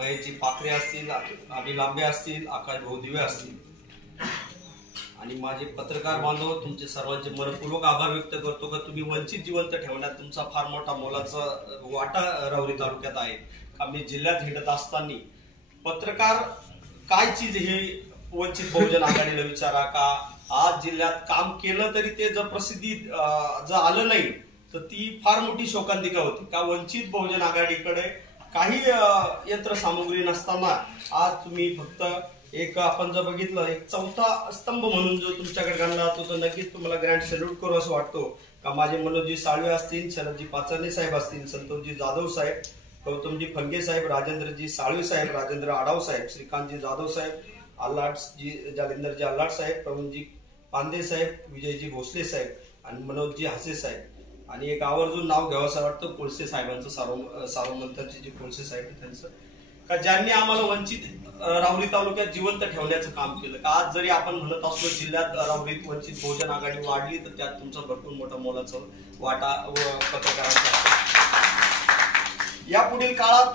महेशजी पाखरे असतील, अभि लांबे असतील, आकाश भाऊदिवे असतील आणि माझे पत्रकार बांधव, तुमचे सर्वांचे मनपूर्वक आभार व्यक्त करतो का तुम्ही वंचित जिवंत ठेवण्यात तुमचा फार मोठा मोलाचा वाटा राहुरी तालुक्यात आहे। आम्ही जिल्ह्यात हिंडत असताना पत्रकार काय चीज हे वंचित बहुजन आघाडीला विचारा का आज जिल्ह्यात काम केलं तरी ते जर प्रसिद्धी जर आलं नाही तर ती फार मोठी शोकांतिका होती का वंचित बहुजन आघाडीकडे काही यंत्रसामुग्री नसताना आज तुम्ही फक्त एक आपण जर बघितलं एक चौथा स्तंभ म्हणून जो तुमच्याकडे गणला जातो तर नक्कीच तुम्हाला ग्रँड सॅल्यूट करू असं वाटतो का माझे मनोजी साळवे असतील, शरदजी पाचारणे साहेब असतील, संतोषजी जाधव साहेब, गौतमजी फंगे साहेब, राजेंद्रजी साळवे साहेब, राजेंद्र आडाव साहेब, श्रीकांतजी जाधव साहेब, आल्हाटजी जालिंदरजी आल्हाट साहेब, प्रवीणजी पांदे साहेब, विजयजी भोसले साहेब आणि मनोजजी हसे साहेब आणि एक आवर्जून नाव घ्यावं असं वाटतं कोळसे साहेबांचं सार्वमंथनचे जे कोळसे साहेब त्यांचं का ज्यांनी आम्हाला वंचित राहुरी तालुक्यात जिवंत ठेवण्याचं काम केलं का आज जरी आपण म्हणत असलो जिल्ह्यात राहुरीत वंचित बहुजन आघाडी वाढली तर त्यात तुमचा भरपूर मोठा मोलाचा वाटा व पत्रकारांचा। या पुढील काळात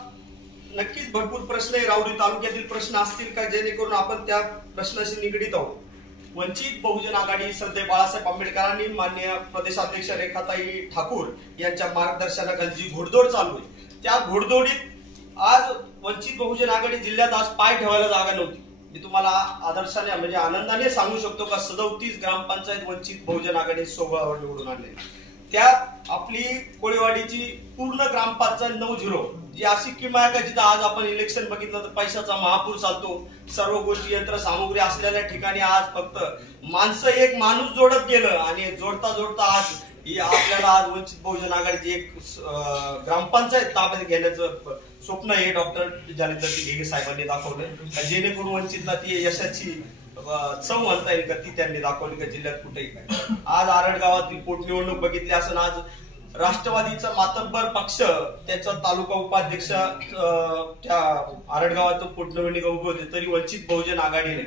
नक्कीच भरपूर प्रश्न राहुरी तालुक्यातील प्रश्न असतील का जेणेकरून आपण त्या प्रश्नाशी निगडीत आहोत। वंचित बहुजन आघाडी श्रद्धे बाळासाहेब आंबेडकरांनी माननीय प्रदेशाध्यक्ष रेखाताई ठाकूर यांच्या मार्गदर्शनाखाली जी घोडदौड चालू आहे त्या घोडदौडीत आज वंचित बहुजन आघाडी जिल्ह्यात आज पाय ठेवायला जागा नव्हती। मी तुम्हाला आदर्शाने म्हणजे आनंदाने सांगू शकतो का 37 ग्रामपंचायत वंचित बहुजन आघाडी सोबळावर निवडून आणले। त्यात आपली कोळेवाडीची पूर्ण ग्रामपंचायत 9-0 जी अशी किंमत आहे का जिथं आज आपण इलेक्शन बघितलं तर पैशाचा महापूर चालतो, सर्व गोष्टी यंत्र सामुग्री असलेल्या ठिकाणी आज फक्त माणसं एक माणूस जोडत गेलं आणि जोडता जोडता आज ही आपल्याला आज वंचित बहुजन आघाडीची एक ग्रामपंचायत ताब्यात घेण्याचं स्वप्न हे डॉक्टर जालिंदर घेगे साहेबांनी दाखवलं जेणेकरून वंचितला ती यशाची चव म्हणता येईल का ती त्यांनी दाखवली का जिल्ह्यात कुठेही काय। आज आरडगावातील पोटनिवडणूक बघितली असं आज राष्ट्रवादीचा मातब्बर पक्ष त्याचा तालुका उपाध्यक्ष त्या आरडगावात पोटनिवडणूक उभे होते तरी वंचित बहुजन आघाडीने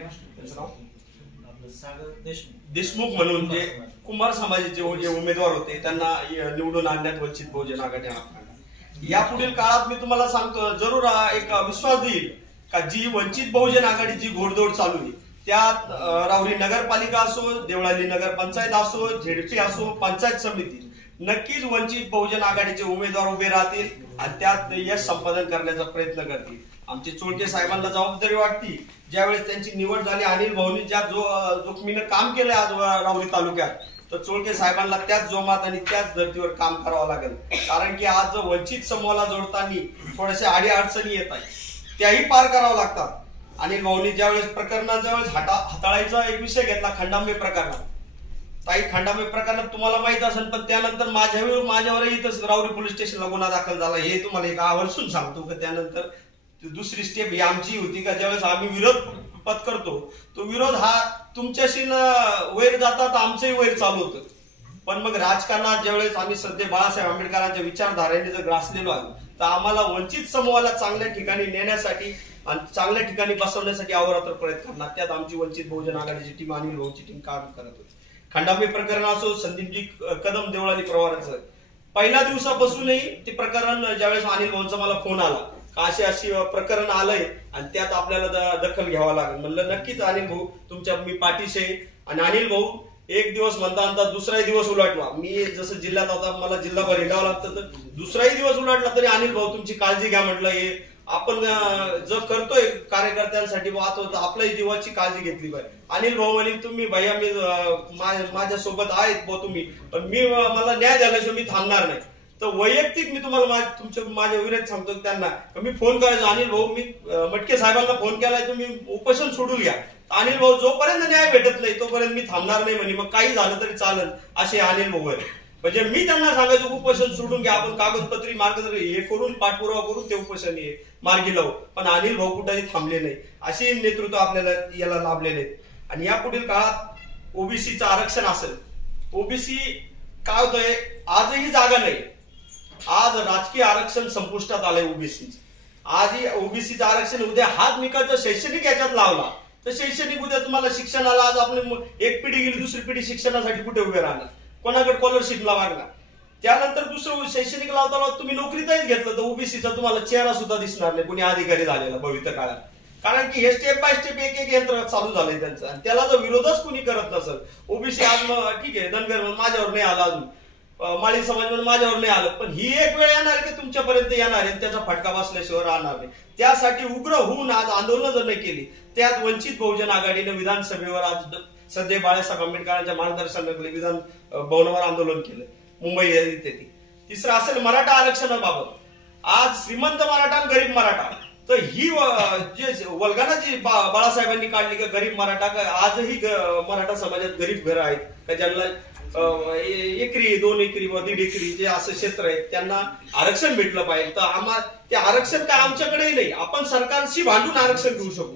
देशमुख म्हणून जे कुमार समाजाचे जे उमेदवार होते त्यांना निवडून आणण्यात वंचित बहुजन आघाडी या पुढील काळात मी तुम्हाला सांगतो जरूर एक विश्वास देईल का जी वंचित बहुजन आघाडीची घोडदौड चालू आहे त्यात राहुरी नगरपालिका असो, देवळाली नगरपंचायत असो, झेडपी असो, पंचायत समिती नक्कीच वंचित बहुजन आघाडीचे उमेदवार उभे राहतील आणि त्यात यश संपादन करण्याचा प्रयत्न करतील। आमचे चोळके साहेबांना जबाबदारी वाटती ज्यावेळेस त्यांची निवड झाली अनिल भाऊनी ज्या जोखमीनं काम केलं आज राहुरी तालुक्यात तर चोळके साहेबांना त्याच जोमात आणि त्याच धर्तीवर काम करावं लागेल कारण की आज वंचित समूहाला जोडताना थोड्याशा अडीअडचणी येत आहेत त्याही पार करावं लागतात। अनिल भाऊनी ज्यावेळेस प्रकरणाच्या हाताळायचा एक विषय घेतला खंडांबे प्रकरणात ताई खंडांबे प्रकरणात तुम्हाला माहित असेल पण त्यानंतर माझ्यावरही इथं राहुरी पोलीस स्टेशनला गुन्हा दाखल झाला हे तुम्हाला एक आवर्जून सांगतो की त्यानंतर दुसरी स्टेप ही आमची होती का ज्यावेळेस आम्ही विरोध पत्करतो तो विरोध हा तुमच्याशी वैर जातात आमचंही वैर चालू होतं पण मग राजकारणात ज्यावेळेस आम्ही श्रद्धे बाळासाहेब आंबेडकरांच्या विचारधारेने जर ग्रासलेलो आहोत तर आम्हाला वंचित समूहाला चांगल्या ठिकाणी नेण्यासाठी आणि चांगल्या ठिकाणी बसवण्यासाठी अहोरात्र प्रयत्न करणार त्यात आमची वंचित बहुजन आघाडीची टीम अनिल भाऊची टीम काम करत होती। खंडांबे प्रकरण असो, संदीपजी कदम देवळाली प्रवाराचं पहिल्या दिवसापासूनही ते प्रकरण ज्यावेळेस अनिल भाऊंचा मला फोन आला का अशी प्रकरण आलंय आणि त्यात आपल्याला दखल घ्यावा लागेल म्हणलं नक्कीच अनिल भाऊ तुमच्या मी पाठीशी आणि अनिल भाऊ एक दिवस म्हणता दुसराही दिवस उलटला मी जसं जिल्ह्यात आता मला जिल्हाभर हिंडावं लागतं तर दुसराही दिवस उलटला तरी अनिल भाऊ तुमची काळजी घ्या म्हटलं हे आपण जर करतोय कार्यकर्त्यांसाठी आपल्याही जीवाची काळजी घेतली पाहिजे। अनिल भाऊ म्हणे तुम्ही भैया मी माझ्या सोबत आहेत भाऊ तुम्ही पण मी मला न्याय द्यायला मी थांबणार नाही तर वैयक्तिक मी तुम्हाला माझ्या विरोध सांगतो त्यांना मी फोन करायचो अनिल भाऊ मी मटके साहेबांना फोन केलाय तुम्ही उपोषण सोडून घ्या अनिल भाऊ जोपर्यंत न्याय भेटत नाही तोपर्यंत मी थांबणार नाही म्हणे मग काही झालं तरी चालेल असे अनिल भाऊ आहे म्हणजे मी त्यांना सांगायचो उपोषण सोडून घ्या आपण कागदपत्री मार्गदर्शन हे करून पाठपुरावा करून ते उपोषण मार्गी लावू पण अनिल भाऊ कुठेही थांबले नाही असे नेतृत्व आपल्याला याला लाभलेले आहेत। आणि या पुढील काळात ओबीसीचं आरक्षण असेल ओबीसी काय होतंय आजही जागा नाही आज राजकीय आरक्षण संपुष्टात आलंय ओबीसी आज ओबीसीचं आरक्षण उद्या हात निकालचा शैक्षणिक याच्यात लावला तर शैक्षणिक उद्या तुम्हाला शिक्षणाला आज आपली एक पिढी गेली दुसरी पिढी शिक्षणासाठी कुठे उभे राहणार कोणाकडे स्कॉलरशिपला मागणार त्यानंतर दुसरं शैक्षणिक लावता तुम्ही नोकरीतच घेतलं तर ओबीसीचा तुम्हाला चेहरा सुद्धा दिसणार नाही कोणी अधिकारी झालेला भविष्य काळात. कारण की हे स्टेप बाय स्टेप एक एक यंत्र चालू झालंय त्यांचं आणि त्याला जर विरोधच कुणी करत नसेल, ओबीसी आज ठीक आहे धनगर माझ्यावर नाही आला, अजून माळी समाज म्हणून माझ्यावर नाही आलं, पण ही एक वेळ येणार की तुमच्यापर्यंत येणार आहे, त्याचा फटका बसल्याशिवाय राहणार नाही. त्यासाठी उग्र होऊन आज आंदोलन जर नाही केली, त्यात वंचित बहुजन आघाडीने विधानसभेवर आज सध्या बाळासाहेब आंबेडकरांच्या मार्गदर्शनाखाली विधान भवनावर आंदोलन केलं मुंबई येथे. तिसरं असेल मराठा आरक्षणाबाबत. आज श्रीमंत मराठा आणि गरीब मराठा, तर ही जे वल्गना जी बाळासाहेबांनी काढली का गरीब मराठा, आजही मराठा समाजात गरीब घरं आहेत का ज्यांना एकरी 2 एकरी व 1.5 एकरी जे असं क्षेत्र आहे त्यांना आरक्षण भेटलं पाहिजे. तर आम्हाला ते आरक्षण काय आमच्याकडेही नाही, आपण सरकारशी भांडून आरक्षण घेऊ शकू.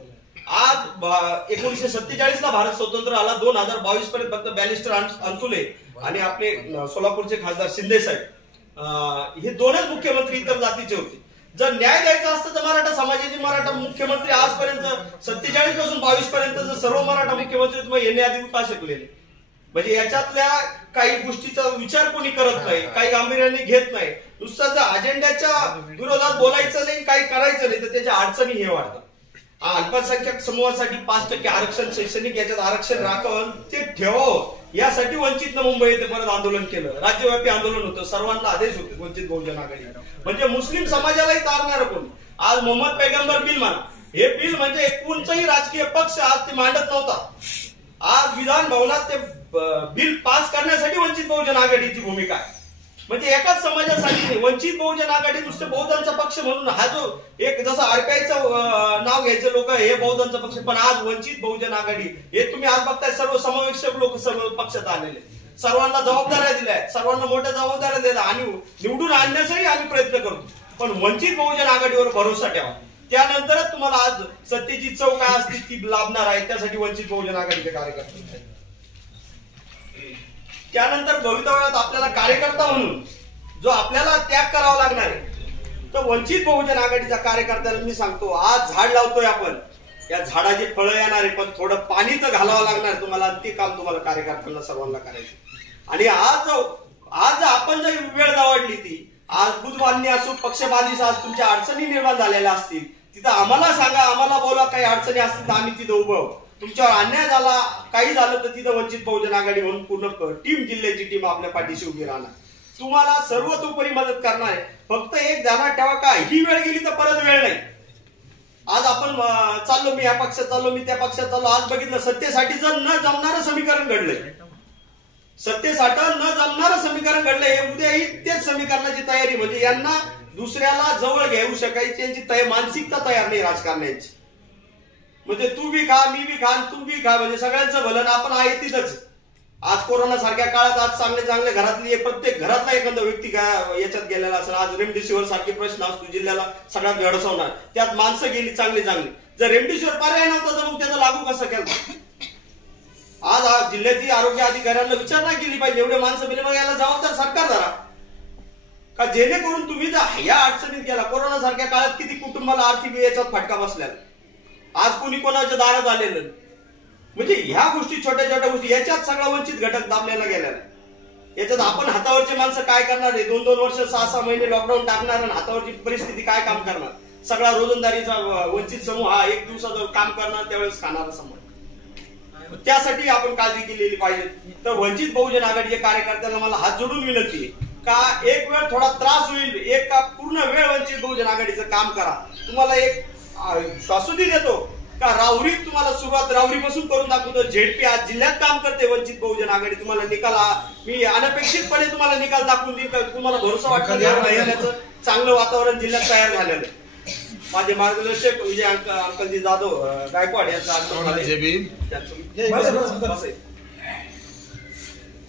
आज 1947 ला भारत स्वतंत्र आला, 2022 पर्यंत फक्त बॅरिस्टर अंतुले आणि आपले सोलापूरचे खासदार शिंदे साहेब हे दोनच मुख्यमंत्री इतर जातीचे होते. जर न्याय द्यायचा असतं तर मराठा समाजाचे मराठा मुख्यमंत्री आजपर्यंत 47 पासून 22 पर्यंत सर्व मराठा मुख्यमंत्री तुम्ही येण्याआधी का शिकलेले. म्हणजे याच्यातल्या काही गोष्टीचा विचार कोणी करत नाही, काही गांभीर्याने घेत नाही. नुसतं जर अजेंड्याच्या विरोधात बोलायचं नाही, काही करायचं नाही, तर त्याच्या अडचणी हे वाढतात. अल्पसंख्याक समूहासाठी 5% आरक्षण शैक्षणिक याच्यात आरक्षण राखावं ते ठेवावं यासाठी वंचितनं मुंबई येथे परत आंदोलन केलं. राज्यव्यापी आंदोलन होतं, सर्वांना आदेश होते वंचित बहुजन आघाडी. म्हणजे मुस्लिम समाजालाही तारणार कोण. आज मोहम्मद पैगंबर बिल म्हणा, हे बिल म्हणजे कोणताही राजकीय पक्ष आज ते मांडत नव्हता. आज विधान भवनात ते बिल पास करण्यासाठी वंचित बहुजन आघाडीची भूमिका आहे. म्हणजे एकाच समाजासाठी वंचित बहुजन आघाडी नुसते बौद्धांचा पक्ष म्हणून हा जो एक जसं आरपीआयचं नाव घ्यायचं लोक हे बौद्धांचा पक्ष, पण आज वंचित बहुजन आघाडी हे तुम्ही आज बघताय सर्व समावेशक लोक सर्व पक्षात आलेले, सर्वांना जबाबदाऱ्या दिल्या आहेत, सर्वांना मोठ्या जबाबदाऱ्या दिल्या आणि निवडून आणण्याचाही आम्ही प्रयत्न करतो. पण वंचित बहुजन आघाडीवर भरोसा ठेवा, त्यानंतरच तुम्हाला आज सत्तेची चव काय असते ती लाभणार आहे. त्यासाठी वंचित बहुजन आघाडीचे कार्यकर्ते. त्यानंतर भवितव्यात आपल्याला कार्यकर्ता म्हणून जो आपल्याला त्याग करावा लागणार आहे, तर वंचित बहुजन आघाडीच्या कार्यकर्त्याला मी सांगतो, आज झाड लावतोय आपण, या झाडाची फळं येणार आहे, पण थोडं पाणी तर घालावं लागणार तुम्हाला. ते काम तुम्हाला कार्यकर्त्यांना सर्वांना करायचं. आणि आज आपण जर वेळ दावडली ती आज बुधबांधणी असो पक्षबांधणी आज तुमच्या अडचणी निर्माण झालेल्या असतील, तिथं आम्हाला सांगा, आम्हाला बोला. काही अडचणी असतील तर आम्ही तिथं उभं. तुमच्यावर अन्याय झाला काही झालं तर तिथं वंचित बहुजन आघाडी म्हणून पूर्ण टीम जिल्ह्याची टीम आपल्या पाठीशी उभी राहणार, तुम्हाला सर्वतोपरी मदत करणार आहे. फक्त एक ध्यानात ठेवा का ही वेळ गेली तर परत वेळ नाही. आज आपण चाललो, मी या पक्षात चाललो, मी त्या पक्षात चाललो. आज बघितलं सत्तेसाठी जर न जमणारं समीकरण घडलंय, सत्तेसाठी न जमणारं समीकरण घडलंय, उद्याही तेच समीकरणाची तयारी. म्हणजे यांना दुसऱ्याला जवळ घेऊ शकायची यांची मानसिकता तयार नाही राजकारण्याची. म्हणजे तू बी खा, मी बी खा, तू बी खा, म्हणजे सगळ्यांचं भलं आपण आहे तिथंच. आज कोरोना सारख्या काळात आज चांगले घरातली प्रत्येक घरातला एखादा व्यक्ती याच्यात गेलेला असेल. आज रेमडेसिवीर सारखे प्रश्न असतो जिल्ह्याला सगळ्यात भेडसावणार, त्यात माणसं गेली चांगली. जर रेमडेसिवीर पर्याय नव्हता तर मग त्याचा लागू कसं केलं. आज जिल्ह्याची आरोग्य अधिकाऱ्यांना विचारणा केली पाहिजे, एवढे माणसं गेले, मग याला जबाबदार सरकार धरा का, जेणेकरून तुम्ही जर या अडचणीत गेला. कोरोना सारख्या काळात किती कुटुंबाला आर्थिक याच्यात फटका बसलेला, आज कोणी कोणाच्या दारात आलेलं. म्हणजे ह्या गोष्टी छोट्या छोट्या गोष्टी याच्यात सगळा वंचित घटक दाबलेला गेलेला. याच्यात आपण हातावरचे माणसं काय करणार आहे, 2-2 वर्ष 6-6 महिने लॉकडाऊन टाकणार आणि हातावरची परिस्थिती काय काम करणार. सगळा रोजंदारीचा वंचित समूह हा 1 दिवसाचं काम करणार त्यावेळेस खाणारा समूह. त्यासाठी आपण काळजी केलेली पाहिजे. तर वंचित बहुजन आघाडीच्या कार्यकर्त्यांना मला हात जोडून विनंती आहे का एक वेळ थोडा त्रास होईल, एक पूर्ण वेळ वंचित बहुजन आघाडीचं काम करा. तुम्हाला एक शाश्वती देतो का राहुरीत तुम्हाला सुरुवात राहुरीपासून करून दाखवतो. झेडपी आज जिल्ह्यात काम करते वंचित बहुजन आघाडी. तुम्हाला निकाल मी अनपेक्षितपणे तुम्हाला निकाल दाखवून देईल, तुम्हाला भरोसा वाटतं. चांगलं वातावरण जिल्ह्यात तयार झालेलं. माझे मार्गदर्शक विजय अंकलजी जाधव गायकवाड यांचा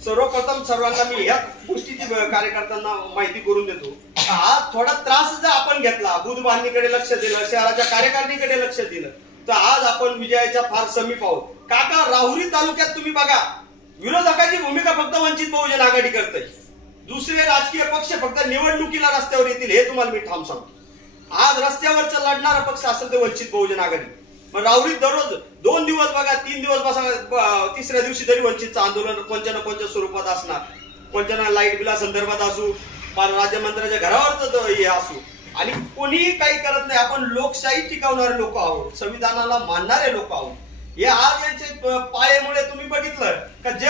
सर्वप्रथम सर्वांना मी या गोष्टीची कार्यकर्त्यांना माहिती करून देतो. आज थोडा त्रास जर आपण घेतला, बुधबांधणीकडे लक्ष दिलं, शहराच्या कार्यकारिणीकडे लक्ष दिलं, तर आज आपण विजयाच्या फार समीप आहोत. काका राहुरी तालुक्यात तुम्ही बघा, विरोधकाची भूमिका फक्त वंचित बहुजन आघाडी करते. दुसरे राजकीय पक्ष फक्त निवडणुकीला रस्त्यावर येतील हे तुम्हाला मी ठाम सांगतो. आज रस्त्यावरचा लढणारा पक्ष असेल ते वंचित बहुजन आघाडी. मग राहुरीत दररोज 2 दिवस बघा, 3 दिवस बसा, तिसऱ्या दिवशी तरी वंचितचं आंदोलन कोणत्या ना कोणत्या स्वरूपात असणार. कोणत्या लाईट बिला संदर्भात असू, राज्यमंत्र्याच्या घरावर हे असू, आणि कोणीही काही करत नाही. आपण लोकशाही टिकवणारे लोक आहोत, संविधानाला मानणारे लोक आहोत. हे आज यांचे पाळेमुळे तुम्ही बघितलं का जे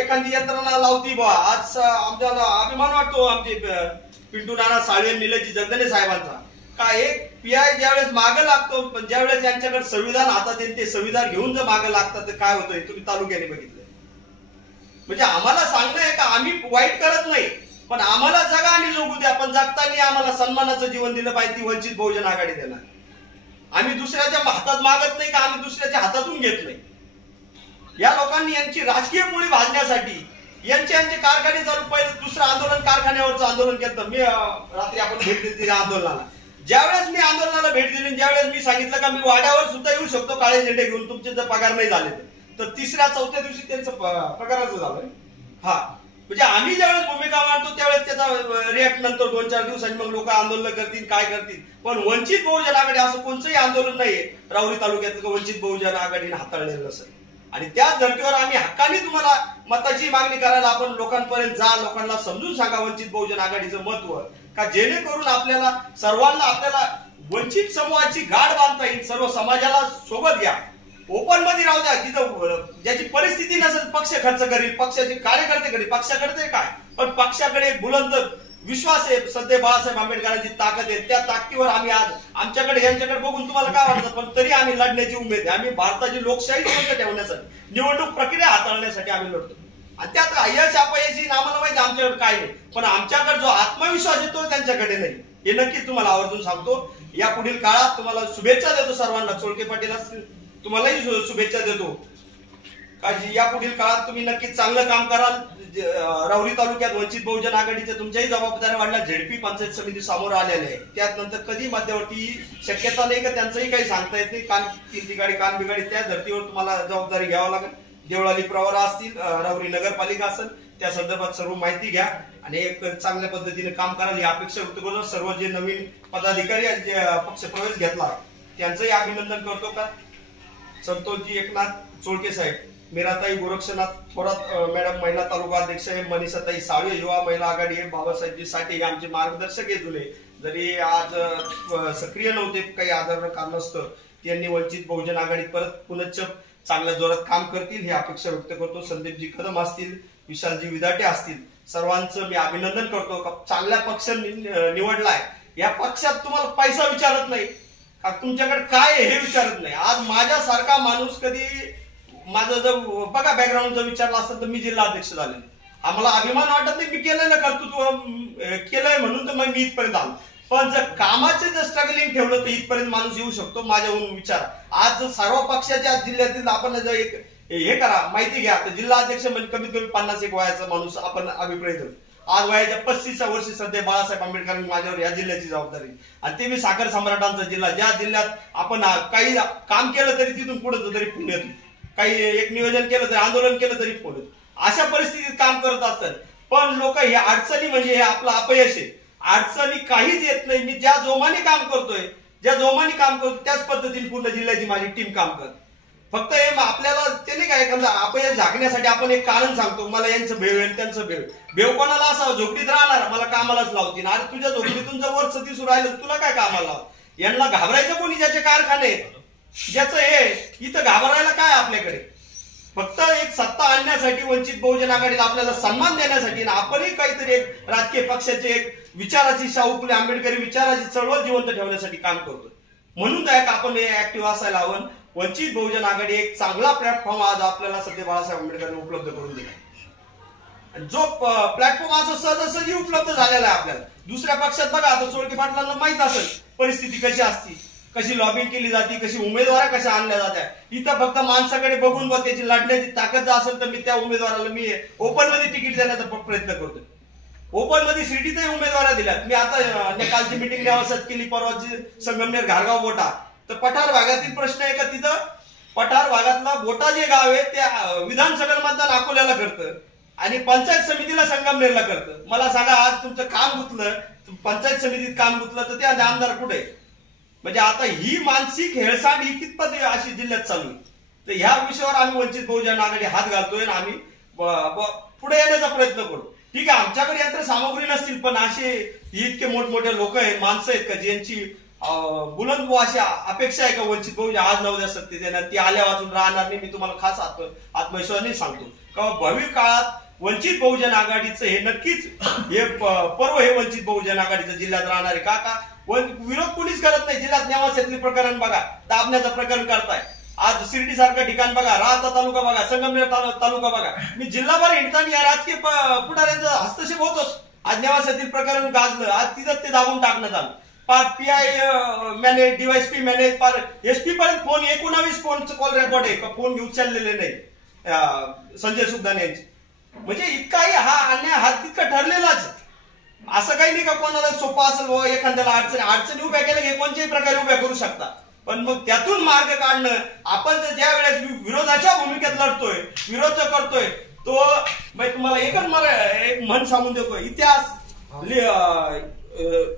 एखादी यंत्रणा लावती बा, आज आमच्याला अभिमान वाटतो आमचे पिंटू नाना साळवे, निलेशजी जगदने साहेबांचा, का एक पीआय ज्यावेळेस मागे लागतो, पण ज्यावेळेस यांच्याकडे संविधान हातात येते, ते संविधान घेऊन जर मागे लागतात तर काय होतंय तुम्ही तालुक्याने बघितलं. म्हणजे आम्हाला सांगणं आहे का आम्ही वाईट करत नाही, पण आम्हाला जगा आणि जगू द्या, पण जगताना आम्हाला सन्मानाचं जीवन दिलं पाहिजे. ती वंचित बहुजन आघाडी देणार. आम्ही दुसऱ्याच्या हातात मागत नाही का आम्ही दुसऱ्याच्या हातातून घेत नाही. या लोकांनी यांची राजकीय पोळी भाजण्यासाठी यांचे कारखाने चालू, पहिलं दुसरं आंदोलन कारखान्यावरचं आंदोलन केलं. मी रात्री आपण भेट दिली त्या आंदोलनाला. ज्यावेळेस मी आंदोलनाला भेट दिली, ज्यावेळेस मी सांगितलं का मी वाड्यावर सुद्धा येऊ शकतो काळे झेंडे घेऊन, तुमचे जर पगार नाही झाले तर तिसऱ्या चौथ्या दिवशी त्यांचं पगाराचं झालं. हा म्हणजे आम्ही ज्यावेळेस भूमिका मांडतो त्यावेळेस त्याचा रिॲक्ट नंतर 2-4 दिवसांनी मग लोक आंदोलन करतील, काय करतील. पण वंचित बहुजन आघाडी असं कोणतंही आंदोलन नाहीये राहुरी तालुक्यातलं वंचित बहुजन आघाडीने हाताळलेलं नसेल. आणि त्याच धर्तीवर आम्ही हक्काने तुम्हाला मताची मागणी करायला आपण लोकांपर्यंत जा, लोकांना समजून सांगा वंचित बहुजन आघाडीचं महत्व, का जेणेकरून आपल्याला सर्वांना आपल्याला वंचित समूहाची गाठ बांधता येईल. सर्व समाजाला सोबत घ्या, ओपन मध्ये राहू द्या. जिथं ज्याची परिस्थिती नसेल पक्ष खर्च करील, पक्षाचे कार्यकर्ते करील, पक्षाकडे काय, पण पक्षाकडे एक बुलंद विश्वास आहे. सध्या बाळासाहेब आंबेडकरांची ताकद आहे, त्या ताकदीवर आम्ही आज आमच्याकडे यांच्याकडे बघून तुम्हाला काय वाटतं, पण तरी आम्ही लढण्याची उमेद आहे. आम्ही भारताची लोकशाही जिवंत ठेवण्यासाठी, निवडणूक प्रक्रिया हाताळण्यासाठी आम्ही लढतो. आणि त्यात यश अपयशी आम्हाला माहिती आमच्याकडे काय नाही, पण आमच्याकडे जो आत्मविश्वास आहे तो त्यांच्याकडे नाही. हे नक्कीच तुम्हाला आवर्जून सांगतो. या पुढील काळात तुम्हाला शुभेच्छा देतो सर्वांना. चोळके पाटील तुम्हालाही शुभेच्छा देतो का या पुढील काळात तुम्ही नक्कीच चांगलं काम कराल. राहुरी तालुक्यात वंचित बहुजन आघाडीच्या तुमच्याही जबाबदाऱ्या वाढल्या. झेडपी पंचायत समिती समोर आलेले आहे, त्यात नंतर कधी मध्यवर्ती शक्यता नाही का त्यांचंही काही सांगता येत नाही. ती बिघाडी कान बिघाडी त्या धर्तीवर तुम्हाला जबाबदारी घ्यावं लागेल. देवळाली प्रवरा असतील, राहुरी नगरपालिका असेल, त्या संदर्भात सर्व माहिती घ्या आणि एक चांगल्या पद्धतीने काम कराल ही अपेक्षा व्यक्त करतो. सर्व जे नवीन पदाधिकारी पक्ष प्रवेश घेतला त्यांचंही अभिनंदन करतो का संतोषजी एकनाथ चोळके साहेब, मीराताई गोरक्षनाथ थोरात मॅडम महिला तालुका अध्यक्ष आहे, मनीषाताई साळवे युवा महिला आघाडी आहे, बाबासाहेबजी साठे हे आमचे मार्गदर्शक आहे जुने. जरी आज सक्रिय नव्हते काही आधार कारणास्तव, त्यांनी वंचित बहुजन आघाडीत परत पुनश्च चांगल्या जोरात काम करतील ही अपेक्षा व्यक्त करतो. संदीपजी कदम असतील, विशालजी विदाटे असतील, सर्वांचं मी अभिनंदन करतो का चांगल्या पक्ष निवडलाय. या पक्षात तुम्हाला पैसा विचारत नाही का तुमच्याकडे काय हे विचारत नाही. आज माझ्यासारखा माणूस कधी माझं जर बघा बॅकग्राऊंड जर विचारला असतं तर मी जिल्हा अध्यक्ष झाले. आम्हाला अभिमान वाटत नाही, मी केलेलं कर्तृत्व केलंय म्हणून तर मग मी इथपर्यंत आलो. पण जर कामाचे जर स्ट्रगलिंग ठेवलं तर इथपर्यंत माणूस येऊ शकतो. माझ्याहून विचार आज सर्व पक्षाच्या जिल्ह्यातील आपण जर एक हे करा माहिती घ्या तर जिल्हा अध्यक्ष म्हणजे कमीत कमी 51 वयाचा माणूस आपण अभिप्राय देतो. आज वयाच्या 35 वर्षी सध्या बाळासाहेब आंबेडकरांनी माझ्यावर या जिल्ह्याची जबाबदारी आणि ते मी साखर सम्राटांचा जिल्हा, ज्या जिल्ह्यात आपण काही काम केलं तरी तिथून पुढे तरी पुणे येतो, काही एक नियोजन केलं तरी आंदोलन केलं तरी पुणे येतो. अशा परिस्थितीत काम करत असतात. पण लोक हे अडचणी म्हणजे हे आपलं अपयश आहे. अडचणी काहीच येत नाही. मी ज्या जोमाने काम करतोय, ज्या जोमाने काम करतो त्याच पद्धतीने पूर्ण जिल्ह्याची माझी टीम काम करते. फक्त हे आपल्याला ते नाही का एखादा अपयश झाकण्यासाठी आपण एक कारण सांगतो, मला यांचं भेव आहे त्यांचं भेव कोणाला असा झोपडीत राहणार मला कामालाच लावतील. अरे तुझ्या झोपडीतून जर वर दिसू राहिलं तुला काय कामाला, यांना घाबरायचं कोणी ज्याचे कारखाने ज्याचं हे इथं घाबरायला काय आपल्याकडे. फक्त एक सत्ता आणण्यासाठी वंचित बहुजन आघाडीला आपल्याला सन्मान देण्यासाठी आपणही काहीतरी एक राजकीय पक्षाचे एक विचाराची शाहू फुले आंबेडकरी विचाराची चळवळ जिवंत ठेवण्यासाठी काम करतो. म्हणून काय आपण हे ऍक्टिव्ह असायला हवं. वंचित बहुजन आघाडी एक चांगला प्लॅटफॉर्म आज आपल्याला सध्या बाळासाहेब आंबेडकरांनी उपलब्ध करून दिला. जो प्लॅटफॉर्म असं सहजासहजी उपलब्ध झालेला आहे आपल्याला. दुसऱ्या पक्षात बघा आता चोळके पाटलांना माहित असेल परिस्थिती कशी असती, कशी लॉबिंग केली जाते, कशी उमेदवार कशा आणल्या जात्या. इथं फक्त माणसाकडे बघून बघ त्याची लढण्याची ताकद जर असेल तर मी त्या उमेदवाराला मी ओपन मध्ये तिकीट देण्याचा प्रयत्न करतोय. ओपन मध्ये सिटीतही उमेदवार दिल्यात. मी आता कालची मिटिंग न्यावसात केली परवाची संगमनेर घारगाव बोटा, तर पठार भागातील प्रश्न आहे का तिथं पठार भागातला बोटा जे गाव आहे त्या विधानसभा मतदान अकोल्याला करतं आणि पंचायत समितीला संगमनेरला करतं. मला सांगा आज तुमचं काम गुतलं, पंचायत समितीत काम गुतलं तर त्या आमदार कुठे. म्हणजे आता ही मानसिक हेळसांड ही कितपत अशी जिल्ह्यात चालू आहे. तर ह्या विषयावर आम्ही वंचित बहुजन आघाडी हात घालतोय आणि आम्ही पुढे येण्याचा प्रयत्न करू. ठीक आहे, आमच्याकडे यंत्रसामुग्री नसतील, पण असे इतके मोठमोठे लोक आहेत, माणसं आहेत का ज्यांची बुलंद अशी अपेक्षा आहे का वंचित बहुजन आज नवद्या सत्तेत येणार, ती आल्या वाचून राहणार नाही. मी तुम्हाला खास आत्मविश्वासाने सांगतो का भावी काळात वंचित बहुजन आघाडीचं हे नक्कीच हे पर्व हे वंचित बहुजन आघाडीचं जिल्ह्यात राहणार आहे. का विरोध कोणीच करत नाही. जिल्ह्यात नेवासातले प्रकरण बघा, दाबण्याचं प्रकरण करताय. आज शिर्डी सारखं ठिकाण बघा, राहता तालुका बघा, संगमनेर तालुका बघा. मी जिल्हाभर हिंडताना या राजकीय पुढाऱ्यांचा हस्तक्षेप होतोच. आज नेवासातील प्रकरण गाजलं, आज तिथं ते दाबून टाकण्यात आलं. पार पीआय मॅनेज, डीवायएसपी मॅनेज, पार एसपी पर्यंत फोन 19 फोनचं कॉल रेकॉर्ड आहे का फोन उचललेले नाही संजय सुगदान यांचे. म्हणजे इतकाही हा अन्याय हा तितका ठरलेलाच. असं काही नाही का कोणाला सोपं असेल एखाद्याला अडचणी उभ्या केल्या की कोणत्याही प्रकारे उभ्या करू शकता, पण मग त्यातून मार्ग काढणं. आपण ज्या वेळेस विरोधाच्या भूमिकेत लढतोय, विरोध करतोय, तो तुम्हाला एक म्हण सांगून देतो. इतिहास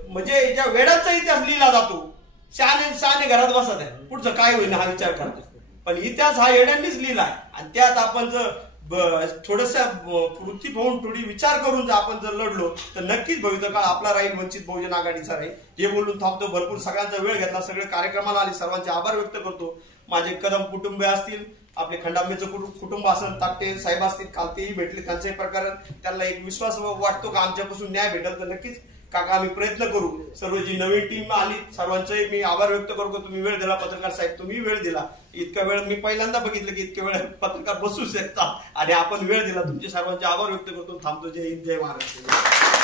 म्हणजे ज्या वेळाचा इतिहास लिहिला जातो, शहाणे घरात बसत आहे, पुढचं काय होईल हा विचार करतो. पण इतिहास हा येड्यांनीच लिहिलाय, आणि त्यात आपण जर थोडस वृत्ती होऊन थोडी विचार करून जर आपण जर लढलो तर नक्कीच भविष्य काळ आपला राहील, वंचित बहुजन आघाडीचा राहील. हे बोलून थांबतो. भरपूर सगळ्यांचा वेळ घेतला, सगळे कार्यक्रमाला आले, सर्वांचे आभार व्यक्त करतो. माझे कदम कुटुंबीय असतील, आपले खंडांबेचं कुटुंब असेल, तापटे साहेब असतील, काल तेही भेटले, त्यांचे प्रकरण त्यांना एक विश्वास वाटतो का आमच्यापासून न्याय भेटेल, तर नक्कीच काका आम्ही प्रयत्न करू. सर्व जी नवीन टीम आली सर्वांचे मी आभार व्यक्त करतो. तुम्ही वेळ दिला, पत्रकार साहेब तुम्ही वेळ दिला. इतका वेळ मी पहिल्यांदा बघितलं की इतक्या वेळ पत्रकार बसू शकता, आणि आपण वेळ दिला. तुमचे सर्वांचे आभार व्यक्त करतो. थांबतो. जय हिंद, जय महाराष्ट्र.